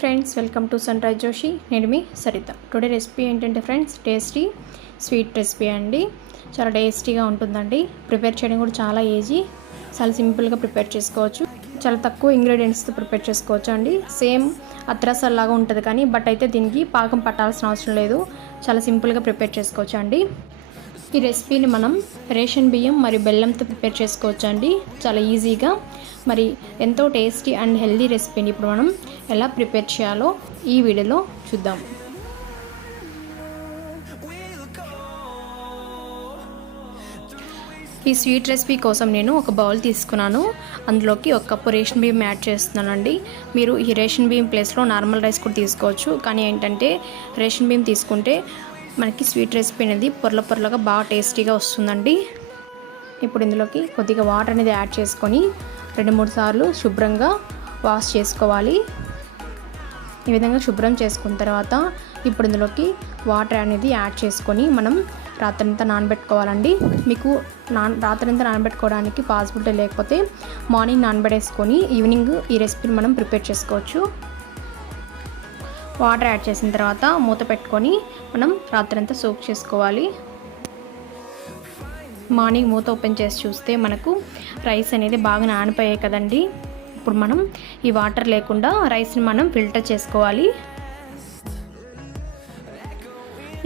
Friends, welcome to sunrise Joshi. నేను మీ Saritha. Today recipe ఏంటంటే ఫ్రెండ్స్, టేస్టీ స్వీట్ రెసిపీ అండి. చాలా టేస్టీగా ఉంటుందండి. ప్రిపేర్ చేయడం కూడా చాలా ఈజీ, చాలా సింపుల్గా ప్రిపేర్ చేసుకోవచ్చు. చాలా తక్కువ ఇంగ్రీడియంట్స్తో ప్రిపేర్ చేసుకోవచ్చు అండి. సేమ్ అత్రసాల్ లాగా ఉంటుంది కానీ బట్ అయితే దీనికి పాకం పట్టాల్సిన అవసరం లేదు. చాలా సింపుల్గా ప్రిపేర్ చేసుకోవచ్చు అండి. ఈ రెసిపీని మనం రేషన్ బియ్యం మరియు బెల్లంతో ప్రిపేర్ చేసుకోవచ్చు అండి. చాలా ఈజీగా మరి ఎంతో టేస్టీ అండ్ హెల్దీ రెసిపీని ఇప్పుడు మనం ఎలా ప్రిపేర్ చేయాలో ఈ వీడియోలో చూద్దాం. ఈ స్వీట్ రెసిపీ కోసం నేను ఒక బౌల్ తీసుకున్నాను. అందులోకి ఒక కప్పు రేషన్ బియ్యం యాడ్ చేస్తున్నానండి. మీరు ఈ రేషన్ బియ్యం ప్లేస్లో నార్మల్ రైస్ కూడా తీసుకోవచ్చు. కానీ ఏంటంటే రేషన్ బియ్యం తీసుకుంటే మనకి స్వీట్ రెసిపీ అనేది పొరలుగా బాగా టేస్టీగా వస్తుందండి. ఇప్పుడు ఇందులోకి కొద్దిగా వాటర్ అనేది యాడ్ చేసుకొని 2-3 సార్లు శుభ్రంగా వాష్ చేసుకోవాలి. ఈ విధంగా శుభ్రం చేసుకున్న తర్వాత ఇప్పుడు ఇందులోకి వాటర్ అనేది యాడ్ చేసుకొని మనం రాత్రంతా నానబెట్టుకోవాలండి. మీకు రాత్రంతా నానబెట్టుకోవడానికి పాసిబిలిటీ లేకపోతే మార్నింగ్ నానబెట్టేసుకొని ఈవినింగ్ ఈ రెసిపీని మనం ప్రిపేర్ చేసుకోవచ్చు. వాటర్ యాడ్ చేసిన తర్వాత మూత పెట్టుకొని మనం రాత్రంతా సోక్ చేసుకోవాలి. మార్నింగ్ మూత ఓపెన్ చేసి చూస్తే మనకు రైస్ అనేది బాగా నానిపోయాయి కదండి. ఇప్పుడు మనం ఈ వాటర్ లేకుండా రైస్ని మనం ఫిల్టర్ చేసుకోవాలి.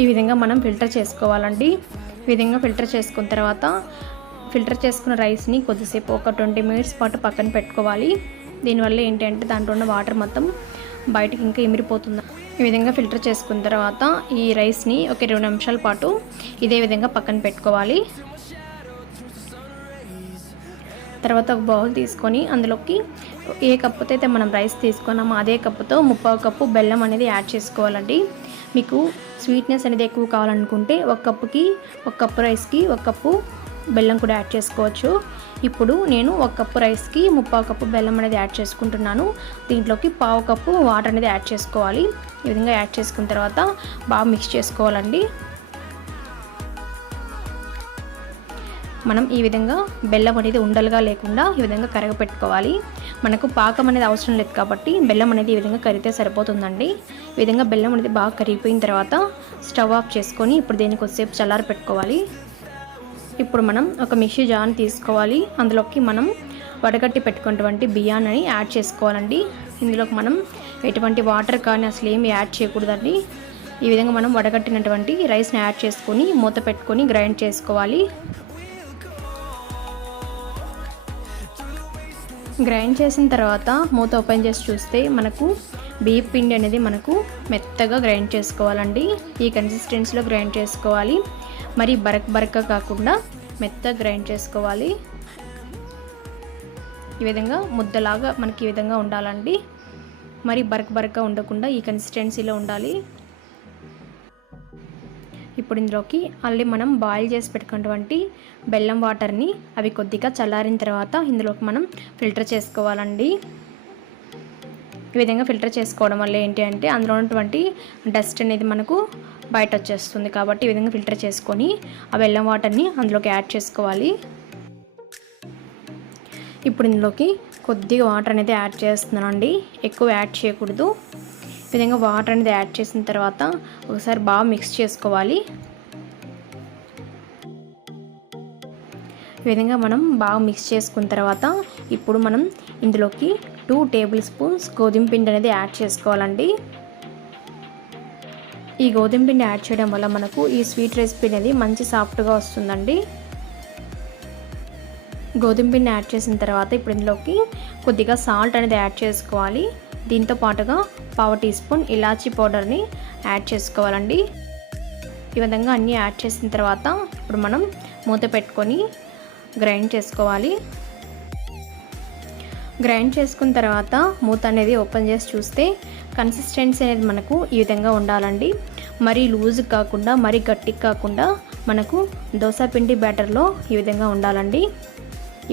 ఈ విధంగా మనం ఫిల్టర్ చేసుకోవాలండి. ఈ విధంగా ఫిల్టర్ చేసుకున్న తర్వాత ఫిల్టర్ చేసుకున్న రైస్ని కొద్దిసేపు ఒక 20 మినిట్స్ పాటు పక్కన పెట్టుకోవాలి. దీనివల్ల ఏంటంటే దాంట్లో ఉన్న వాటర్ మొత్తం బయటికి ఇంకా ఇమిరిపోతుంది. ఈ విధంగా ఫిల్టర్ చేసుకున్న తర్వాత ఈ రైస్ని ఒక 20 నిమిషాల పాటు ఇదే విధంగా పక్కన పెట్టుకోవాలి. తర్వాత ఒక బౌల్ తీసుకొని అందులోకి ఏ కప్పుతో అయితే మనం రైస్ తీసుకున్నామో అదే కప్పుతో 1/2 కప్పు బెల్లం అనేది యాడ్ చేసుకోవాలండి. మీకు స్వీట్నెస్ అనేది ఎక్కువ కావాలనుకుంటే ఒక కప్పు రైస్కి 1 కప్పు బెల్లం కూడా యాడ్ చేసుకోవచ్చు. ఇప్పుడు నేను 1 కప్పు రైస్కి 1/2 కప్పు బెల్లం అనేది యాడ్ చేసుకుంటున్నాను. దీంట్లోకి 1/2 కప్పు వాటర్ అనేది యాడ్ చేసుకోవాలి. ఈ విధంగా యాడ్ చేసుకున్న తర్వాత బాగా మిక్స్ చేసుకోవాలండి. మనం ఈ విధంగా బెల్లం అనేది ఉండలుగా లేకుండా ఈ విధంగా కరగపెట్టుకోవాలి. మనకు పాకం అనేది అవసరం లేదు కాబట్టి బెల్లం అనేది ఈ విధంగా కరిగితే సరిపోతుందండి. ఈ విధంగా బెల్లం అనేది బాగా కరిగిపోయిన తర్వాత స్టవ్ ఆఫ్ చేసుకొని ఇప్పుడు దీన్ని కొద్దిసేపు చల్లారి పెట్టుకోవాలి. ఇప్పుడు మనం ఒక మిక్సీ జార్ని తీసుకోవాలి. అందులోకి మనం వడగట్టి పెట్టుకున్నటువంటి బియ్యాన్ని యాడ్ చేసుకోవాలండి. ఇందులోకి మనం ఎటువంటి వాటర్ కానీ అసలు ఏమి యాడ్ చేయకూడదండి. ఈ విధంగా మనం వడగట్టినటువంటి రైస్ని యాడ్ చేసుకొని మూత పెట్టుకొని గ్రైండ్ చేసుకోవాలి. గ్రైండ్ చేసిన తర్వాత మూత ఓపెన్ చేసి చూస్తే మనకు బియ్యం పిండి అనేది మనకు మెత్తగా గ్రైండ్ చేసుకోవాలండి. ఈ కన్సిస్టెన్సీలో గ్రైండ్ చేసుకోవాలి. మరి బరక కాకుండా మెత్తగా గ్రైండ్ చేసుకోవాలి. ఈ విధంగా ముద్దలాగా మనకి ఈ విధంగా ఉండాలండి. మరి బరక ఉండకుండా ఈ కన్సిస్టెన్సీలో ఉండాలి. ఇప్పుడు ఇందులోకి ఆల్రెడీ మనం బాయిల్ చేసి పెట్టుకున్నటువంటి బెల్లం వాటర్ని అవి కొద్దిగా చల్లారిన తర్వాత ఇందులోకి మనం ఫిల్టర్ చేసుకోవాలండి. ఈ విధంగా ఫిల్టర్ చేసుకోవడం వల్ల ఏంటి అంటే అందులో ఉన్నటువంటి డస్ట్ అనేది మనకు బయట వచ్చేస్తుంది. కాబట్టి ఈ విధంగా ఫిల్టర్ చేసుకొని ఆ బెల్లం వాటర్ని అందులోకి యాడ్ చేసుకోవాలి. ఇప్పుడు ఇందులోకి కొద్దిగా వాటర్ అనేది యాడ్ చేస్తున్నానండి. ఎక్కువ యాడ్ చేయకూడదు. ఈ విధంగా వాటర్ అనేది యాడ్ చేసిన తర్వాత ఒకసారి బాగా మిక్స్ చేసుకోవాలి. ఈ విధంగా మనం బాగా మిక్స్ చేసుకున్న తర్వాత ఇప్పుడు మనం ఇందులోకి 2 టేబుల్ స్పూన్స్ గోధుమ పిండి అనేది యాడ్ చేసుకోవాలండి. ఈ గోధుమ పిండి యాడ్ చేయడం వల్ల మనకు ఈ స్వీట్ రెసిపీ అనేది మంచి సాఫ్ట్గా వస్తుందండి. గోధుమ పిండి యాడ్ చేసిన తర్వాత ఇప్పుడు ఇందులోకి కొద్దిగా సాల్ట్ అనేది యాడ్ చేసుకోవాలి. దీంతో పాటుగా 1/2 టీ స్పూన్ ఇలాచీ పౌడర్ని యాడ్ చేసుకోవాలండి. ఈ విధంగా అన్నీ యాడ్ చేసిన తర్వాత ఇప్పుడు మనం మూత పెట్టుకొని గ్రైండ్ చేసుకోవాలి. గ్రైండ్ చేసుకున్న తర్వాత మూత అనేది ఓపెన్ చేసి చూస్తే కన్సిస్టెన్సీ అనేది మనకు ఈ విధంగా ఉండాలండి. మరీ లూజ్ కాకుండా మరీ గట్టిగా కాకుండా మనకు దోశ పిండి బ్యాటర్లో ఈ విధంగా ఉండాలండి.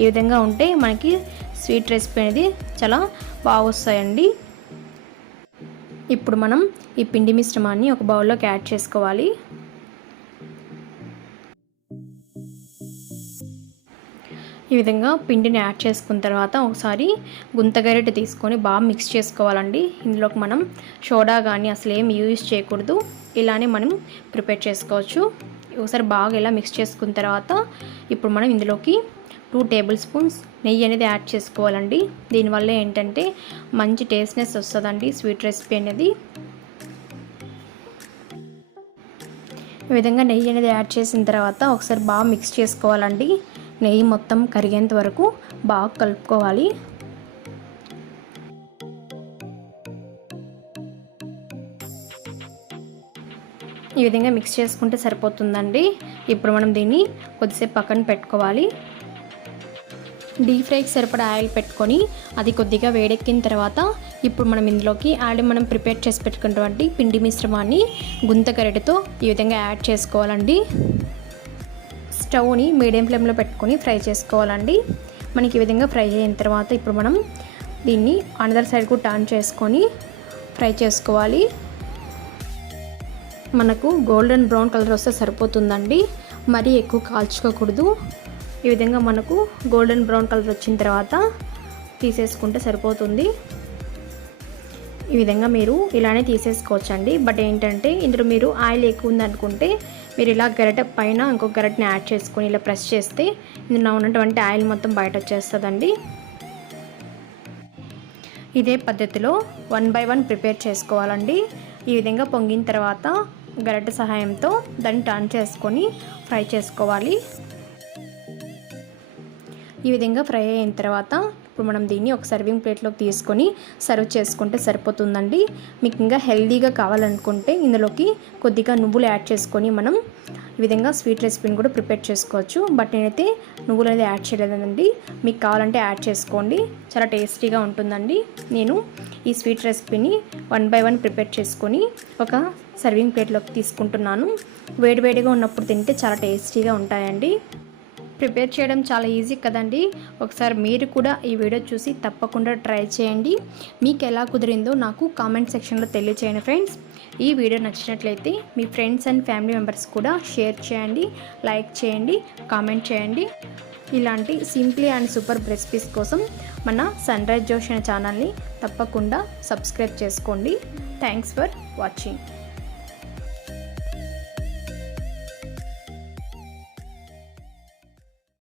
ఈ విధంగా ఉంటే మనకి స్వీట్ రెసిపీ అనేది చాలా బాగా వస్తాయండి. ఇప్పుడు మనం ఈ పిండి మిశ్రమాన్ని ఒక బౌల్లోకి యాడ్ చేసుకోవాలి. ఈ విధంగా పిండిని యాడ్ చేసుకున్న తర్వాత ఒకసారి గుంత గరిటె తీసుకొని బాగా మిక్స్ చేసుకోవాలండి. ఇందులోకి మనం సోడా కానీ అసలు ఏం యూజ్ చేయకూడదు. ఇలానే మనం ప్రిపేర్ చేసుకోవచ్చు. ఒకసారి బాగా ఇలా మిక్స్ చేసుకున్న తర్వాత ఇప్పుడు మనం ఇందులోకి 2 టేబుల్ స్పూన్స్ నెయ్యి అనేది యాడ్ చేసుకోవాలండి. దీనివల్ల ఏంటంటే మంచి టేస్ట్నెస్ వస్తుందండి స్వీట్ రెసిపీ అనేది. ఈ విధంగా నెయ్యి అనేది యాడ్ చేసిన తర్వాత ఒకసారి బాగా మిక్స్ చేసుకోవాలండి. నెయ్యి మొత్తం కరిగేంత వరకు బాగా కలుపుకోవాలి. ఈ విధంగా మిక్స్ చేసుకుంటే సరిపోతుందండి. ఇప్పుడు మనం దీన్ని కొద్దిసేపు పక్కన పెట్టుకోవాలి. డీప్ ఫ్రైకి సరిపడా ఆయిల్ పెట్టుకొని అది కొద్దిగా వేడెక్కిన తర్వాత ఇప్పుడు మనం ఇందులోకి మనం ప్రిపేర్ చేసి పెట్టుకున్నటువంటి పిండి మిశ్రమాన్ని గుంత గరిటెతో ఈ విధంగా యాడ్ చేసుకోవాలండి. స్టవ్ని మీడియం ఫ్లేమ్లో పెట్టుకొని ఫ్రై చేసుకోవాలండి. మనకి ఈ విధంగా ఫ్రై అయిన తర్వాత ఇప్పుడు మనం దీన్ని అనదర్ సైడ్కు టర్న్ చేసుకొని ఫ్రై చేసుకోవాలి. మనకు గోల్డెన్ బ్రౌన్ కలర్ వస్తే సరిపోతుందండి. మరీ ఎక్కువ కాల్చుకోకూడదు. ఈ విధంగా మనకు గోల్డెన్ బ్రౌన్ కలర్ వచ్చిన తర్వాత తీసేసుకుంటే సరిపోతుంది. ఈ విధంగా మీరు ఇలానే తీసేసుకోవచ్చండి. బట్ ఏంటంటే ఇందులో మీరు ఆయిల్ ఎక్కువ ఉందనుకుంటే మీరు ఇలా గరిటె పైన ఇంకొక గరిటెని యాడ్ చేసుకొని ఇలా ప్రెస్ చేస్తే ఇందులో ఉన్నటువంటి ఆయిల్ మొత్తం బయట వచ్చేస్తుందండి. ఇదే పద్ధతిలో 1 బై 1 ప్రిపేర్ చేసుకోవాలండి. ఈ విధంగా పొంగిన తర్వాత గరిటె సహాయంతో దాన్ని టర్న్ చేసుకొని ఫ్రై చేసుకోవాలి. ఈ విధంగా ఫ్రై అయిన తర్వాత ఇప్పుడు మనం దీన్ని ఒక సర్వింగ్ ప్లేట్లోకి తీసుకొని సర్వ్ చేసుకుంటే సరిపోతుందండి. మీకు ఇంకా హెల్తీగా కావాలనుకుంటే ఇందులోకి కొద్దిగా నువ్వులు యాడ్ చేసుకొని మనం ఈ విధంగా స్వీట్ రెసిపీని కూడా ప్రిపేర్ చేసుకోవచ్చు. బట్ నేనైతే నువ్వులు అనేది యాడ్ చేయలేదండి. మీకు కావాలంటే యాడ్ చేసుకోండి, చాలా టేస్టీగా ఉంటుందండి. నేను ఈ స్వీట్ రెసిపీని 1 బై 1 ప్రిపేర్ చేసుకొని ఒక సర్వింగ్ ప్లేట్లోకి తీసుకుంటున్నాను. వేడివేడిగా ఉన్నప్పుడు తింటే చాలా టేస్టీగా ఉంటాయండి. ప్రిపేర్ చేయడం చాలా ఈజీ కదండి. ఒకసారి మీరు కూడా ఈ వీడియో చూసి తప్పకుండా ట్రై చేయండి. మీకు ఎలా కుదిరిందో నాకు కామెంట్ సెక్షన్లో తెలియచేయండి ఫ్రెండ్స్. ఈ వీడియో నచ్చినట్లయితే మీ ఫ్రెండ్స్ అండ్ ఫ్యామిలీ మెంబర్స్ కూడా షేర్ చేయండి, లైక్ చేయండి, కామెంట్ చేయండి. ఇలాంటి సింప్లీ అండ్ సూపర్ రెసిపీస్ కోసం మన సన్ రైజ్ జోష్ అనే ఛానల్ని తప్పకుండా సబ్స్క్రైబ్ చేసుకోండి. Thanks for watching.